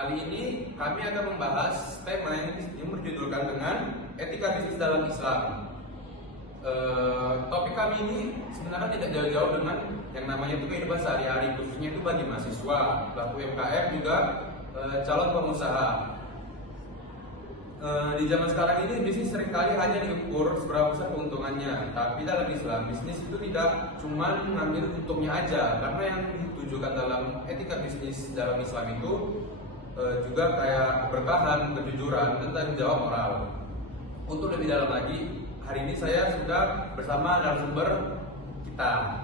Kali ini kami akan membahas tema yang berjudulkan dengan etika bisnis dalam Islam. Topik kami ini sebenarnya tidak jauh-jauh dengan yang namanya itu kehidupan sehari-hari, khususnya itu bagi mahasiswa, pelaku UMKM juga calon pengusaha. Di zaman sekarang ini bisnis seringkali hanya diukur seberapa besar keuntungannya, tapi dalam Islam bisnis itu tidak cuma mengambil untungnya aja, karena yang ditujukan dalam etika bisnis dalam Islam itu juga kayak keberkahan, kejujuran, dan tanggung jawab moral. Untuk lebih dalam lagi, hari ini saya sudah bersama narasumber kita.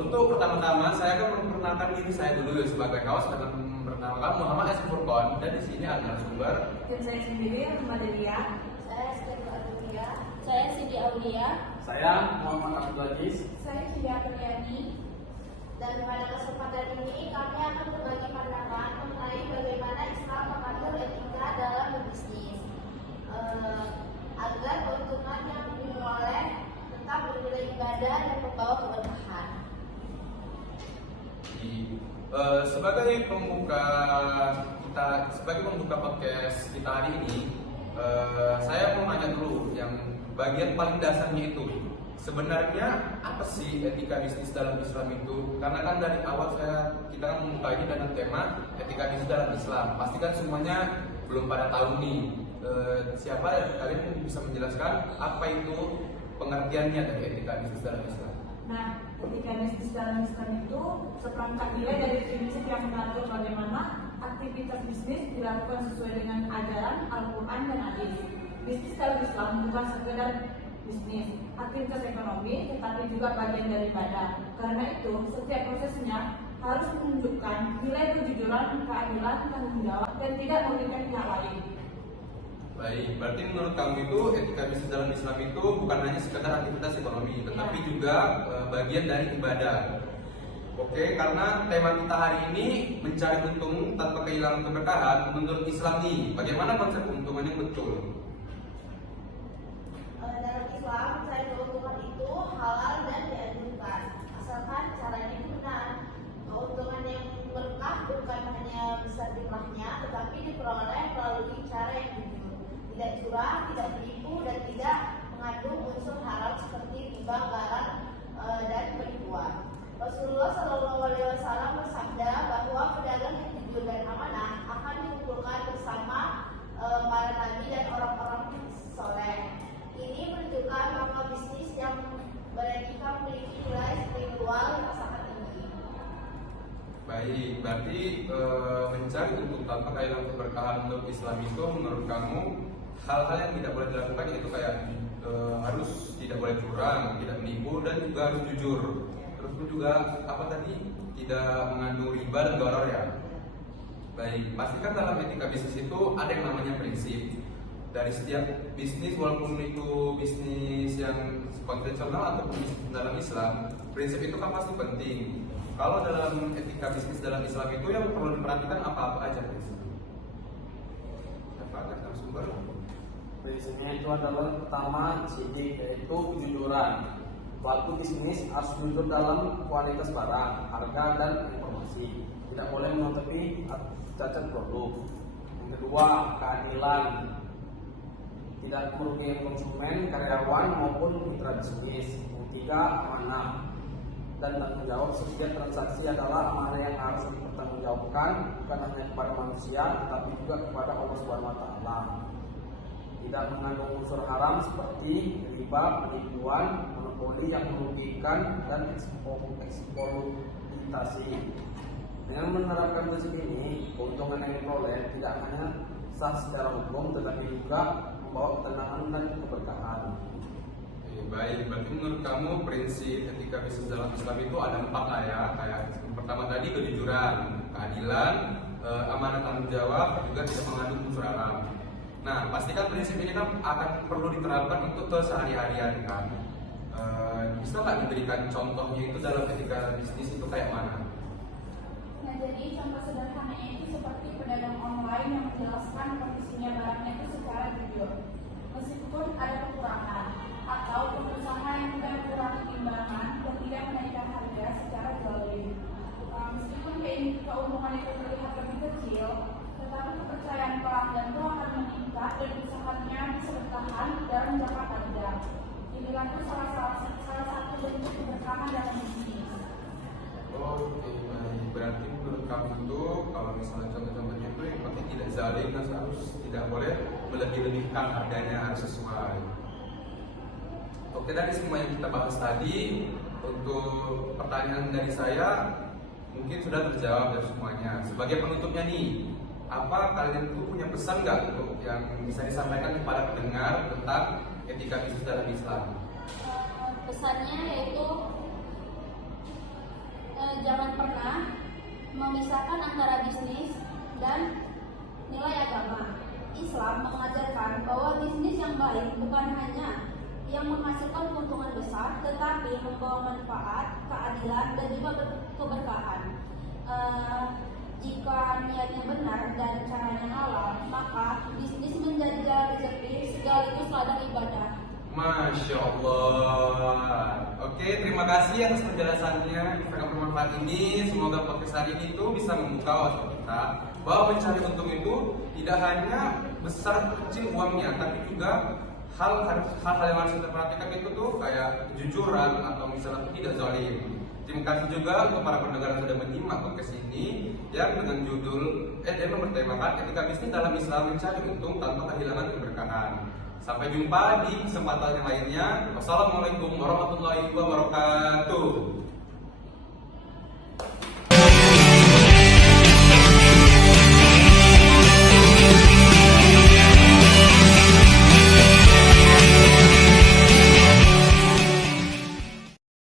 Untuk pertama-tama saya akan memperkenalkan diri saya dulu sebagai kawas dengan bernama Muhammad S. Furqon, dan di sini ada narasumber. Dan saya sendiri Muhammad Delia. Saya Siti Aulia. Saya Siti Aulia. Saya Muhammad Abdul Aziz. Saya Syria Priani. Dan pada kesempatan ini kami akan berbagi pandangan mengenai bagaimana Islam mengatur etika dalam berbisnis agar keuntungan yang diperoleh tetap bernilai ibadah dan membawa keberkahan. Sebagai pembuka podcast kita hari ini, saya mau nanya dulu yang bagian paling dasarnya itu. Sebenarnya apa sih etika bisnis dalam Islam itu? Karena kan dari awal kita kan membuka ini dengan tema etika bisnis dalam Islam. Pasti kan semuanya belum pada tahu nih. Siapa dari kalian bisa menjelaskan apa itu pengertiannya dari etika bisnis dalam Islam? Nah, etika bisnis dalam Islam itu seperangkat nilai dari prinsip yang mengatur bagaimana aktivitas bisnis dilakukan sesuai dengan ajaran Al-Quran dan Hadis. Bisnis dalam Islam bukan sekedar bisnis, aktivitas ekonomi, tetapi juga bagian dari ibadah. Karena itu, setiap prosesnya harus menunjukkan nilai kejujuran, keadilan, tanggung jawab, dan tidak merugikan pihak lain. Baik, berarti menurut kamu itu etika bisnis dalam Islam itu bukan hanya sekedar aktivitas ekonomi, tetapi juga bagian dari ibadah. Oke, karena tema kita hari ini mencari untung tanpa kehilangan keberkahan. Menurut Islam nih, bagaimana konsep keuntungan yang betul? Dalam Islam, mencari keuntungan itu halal dan dianjurkan, asalkan caranya benar. Keuntungan yang berkah bukan hanya besar jumlahnya, tetapi diperoleh melalui cara yang jujur, tidak curang, tidak menipu, dan tidak mengandung unsur haram seperti riba, garam, dan penipuan. Rasulullah SAW bersabda bahwa pedagang yang jujur dan amanah akan dikumpulkan bersama para nabi dan orang-orang soleh. Ini menunjukkan bahwa bisnis yang beretika memiliki nilai spiritual yang sangat tinggi. Baik, berarti mencari untung tanpa kehilangan keberkahan menurut Islam itu menurut kamu hal-hal yang tidak boleh dilakukan itu kayak harus tidak boleh curang, tidak menipu, dan juga harus jujur. Terus juga apa tadi? Tidak mengandung riba dan gharar ya. Baik, pastikan dalam etika bisnis itu ada yang namanya prinsip. Dari setiap bisnis, walaupun itu bisnis yang konvensional atau bisnis dalam Islam, prinsip itu kan pasti penting. Kalau dalam etika bisnis dalam Islam itu yang perlu diperhatikan apa-apa aja prinsip? Apa ada sumber? Prinsipnya itu adalah pertama sidik, yaitu kejujuran. Pelaku bisnis harus jujur dalam kualitas barang, harga, dan informasi. Tidak boleh menutupi cacat produk. Yang kedua, keadilan. Tidak merugikan konsumen, karyawan, maupun mitra bisnis. Yang tiga, amanah. Dan tanggung jawab setiap transaksi adalah amanah yang harus dipertanggungjawabkan bukan hanya kepada manusia, tetapi juga kepada Allah SWT. Tidak mengandung unsur haram seperti riba, penipuan, monopoli yang merugikan, dan eksploitasi. Dengan menerapkan prinsip ini, keuntungan yang diperoleh tidak hanya sah secara hukum, tetapi juga membawa ketenangan dan keberkahan. Baik, berarti menurut kamu prinsip etika bisnis dalam Islam itu ada 4 lah ya. Kayak yang pertama tadi kejujuran, keadilan, amanah tanggung jawab, juga tidak mengandung unsur haram. Nah, pastikan prinsip ini kan akan perlu diterapkan untuk kesehari-harian kan. Bisa nggak diberikan contohnya itu dalam etika bisnis itu kayak mana? Nah, jadi contoh sederhananya itu seperti pedagang online yang menjelaskan kondisinya barangnya itu secara jujur, meskipun ada kekurangan, atau pengusaha yang tidak mengurangi timbangan dan tidak menaikkan harga secara jual beli. Meskipun keuntungan itu terlihat lebih kecil, kamu itu kalau misalnya contoh-contohnya itu yang penting tidak zalim, harus tidak boleh melebih-lebihkan, harganya harus sesuai. Oke, dari semua yang kita bahas tadi, untuk pertanyaan dari saya mungkin sudah terjawab dari semuanya. Sebagai penutupnya nih, apa kalian tuh punya pesan nggak untuk yang bisa disampaikan kepada pendengar tentang etika bisnis dalam Islam? Pesannya yaitu jangan pernah memisahkan antara bisnis dan nilai agama. Islam mengajarkan bahwa bisnis yang baik bukan hanya yang menghasilkan keuntungan besar, tetapi membawa manfaat, keadilan, dan juga keberkahan. Jika niatnya benar dan caranya halal, maka bisnis menjadi jalan rezeki sekaligus ladang ibadah. Masya Allah. Oke, terima kasih atas penjelasannya. Sangat bermanfaat ini. Semoga podcast hari ini itu bisa membuka wawasan kita bahwa mencari untung itu tidak hanya besar kecil uangnya, tapi juga hal-hal yang harus kita perhatikan itu tuh kayak kejujuran atau misalnya tidak zalim. Terima kasih juga untuk para pendengar yang sudah menyimak podcast ini yang dengan judul yang bertemakan etika bisnis dalam Islam mencari untung tanpa kehilangan keberkahan. Sampai jumpa di kesempatan yang lainnya. Wassalamualaikum warahmatullahi wabarakatuh.